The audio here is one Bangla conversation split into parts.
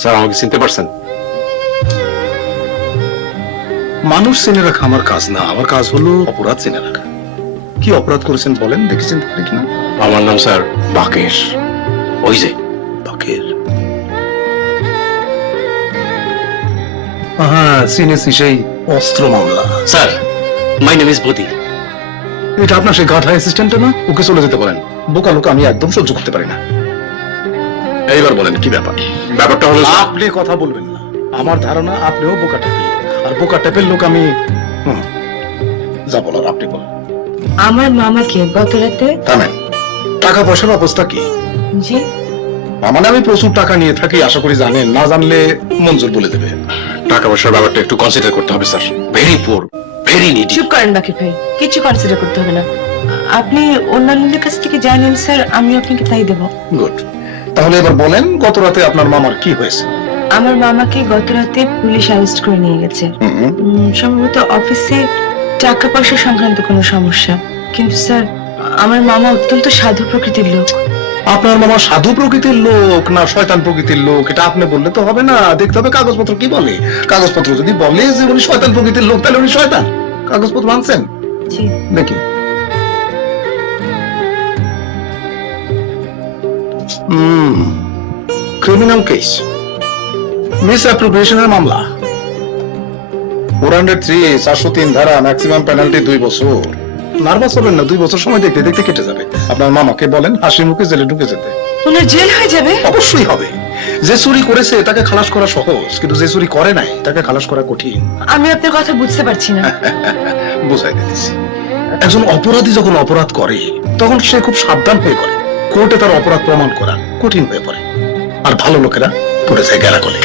স্যার আমাকে চিনতে পারছেন? মানুষ চিনে রাখা আমার কাজ না, আমার কাজ হলো অপরাধ চিনে রাখা। কি অপরাধ করেছেন বলেন, দেখে চিনতে পারি কিনা? আমার নাম স্যার বাকের। ওই যে বাকের। হ্যাঁ, চিনেছি, সেই অস্ত্র মামলা। স্যার মাই নেম ইজ বদি। এটা আপনার সেই গাধা অ্যাসিস্ট্যান্ট না? ওকে চলে যেতে পারেন। বোকা লোক আমি একদম সহ্য করতে পারি না। এইবার বলেন কি ব্যাপার? ব্যাপারটা হলো আপনি কথা বলবেন না। আমার ধারণা আপনিও বোকা টাইপের লোক, আর বোকা টাইপের লোক আমি। যা বলার আপনি বলেন। আমার মামাকে গত রাতে। থামেন। টাকা পয়সার অবস্থা কি? জি, মানে আমি প্রচুর টাকা নিয়ে থাকি, আশা করি জানেন। না জানলে মঞ্জুর বলে দেবে। টাকা পয়সার ব্যাপারটা একটু কনসিডার করতে হবে sir. Very poor, very needy. চুপ করেন বাকি ভাই, কিছু কনসিডার করতে হবে না। আপনি অন্যান্যদের কাছ থেকে জানেন স্যার, আমি আপনাকে তাই দেব। গুড। তাহলে এবার বলেন, গত রাতে আপনার মামার কি হয়েছে? আমার মামাকে গত রাতে পুলিশ অ্যারেস্ট করে নিয়ে গেছে। সম্ভবত অফিসে টাকা পয়সা সংক্রান্ত কোনো সমস্যা। কিন্তু স্যার, আমার মামা অত্যন্ত সাধু প্রকৃতির লোক। আপনার মামা সাধু প্রকৃতির লোক না শয়তান প্রকৃতির লোক, এটা আপনি বললে তো হবে না। দেখতে হবে কাগজপত্র কি বলে। কাগজপত্র যদি বলে যে উনি শয়তান প্রকৃতির লোক, তাহলে উনি শয়তান। কাগজপত্র মানছেন? জি। দেখি। ক্রিমিনাল কেস, মিস অ্যাপ্রোপ্রিয়েশনের মামলা। 403 403 ধারা, ম্যাক্সিমাম পেনাল্টি 2 বছর। নার্ভাস হবেন না, 2 বছর সময় দেখতে দেখতে কেটে যাবে। আপনার মামাকে বলেন হাসি মুখে জেলে ঢুকে যেতে। ওনার জেল হয়ে যাবে? অবশ্যই হবে। যে চুরি করেছে তাকে খালাস করা সহজ, কিন্তু যে চুরি করে নাই তাকে খালাস করা কঠিন। আমি আপনার কথা বুঝতে পারছি না। বুঝাই দিতেছি। একজন অপরাধী যখন অপরাধ করে তখন সে খুব সাবধান হয়ে করে। কোর্টে তার অপরাধ প্রমাণ করা কঠিন হয়ে পড়ে, আর ভালো লোকেরা পড়ে যায় গ্যালাকলে।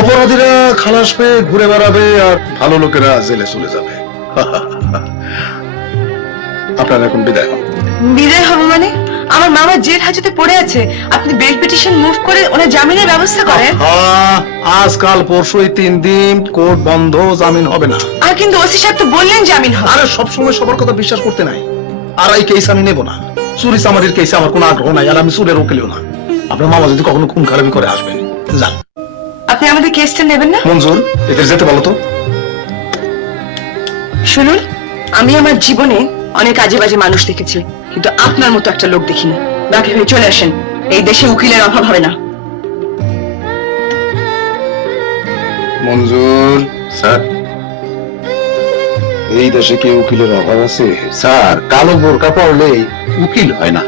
অপরাধীরা খালাস পেয়ে ঘুরে বেড়াবে, আর ভালো লোকেরা জেলে চলে যাবে। আপনারা এখন বিদায় হন। বিদায় হবে মানে? আমার মামা জেল হাজতে পড়ে আছে, আপনি বেল পিটিশন মুভ করে ওনার জামিনের ব্যবস্থা করেন। আজকাল পরশু এই 3 দিন কোর্ট বন্ধ, জামিন হবে না। আর কিন্তু ওসি সাহেব তো বললেন জামিন হবে। আরে সবসময় সবার কথা বিশ্বাস করতে নাই। আর এই কেস আমি নেব না। চুরি চামারির কেসে আমার কোনো আগ্রহ নাই, আর আমি চুরের উকিলও না। আপনার মামা যদি কখনো খুন খারাপি করে আসবেন, যান। আপনি আমাদের কেসটা নেবেন না? মঞ্জুর, এদের যেতে বলো তো। শুনুন, আমি আমার জীবনে অনেক আজে বাজে মানুষ দেখেছি, কিন্তু আপনার মতো একটা লোক দেখিনি। বাকি হয়ে চলে আসেন, এই দেশে উকিলের অভাব হবে না। মঞ্জুর স্যার। এই দেশে কি উকিলের অভাব আছে? স্যার কালো বোরকা পড়লেই উকিল হয় না।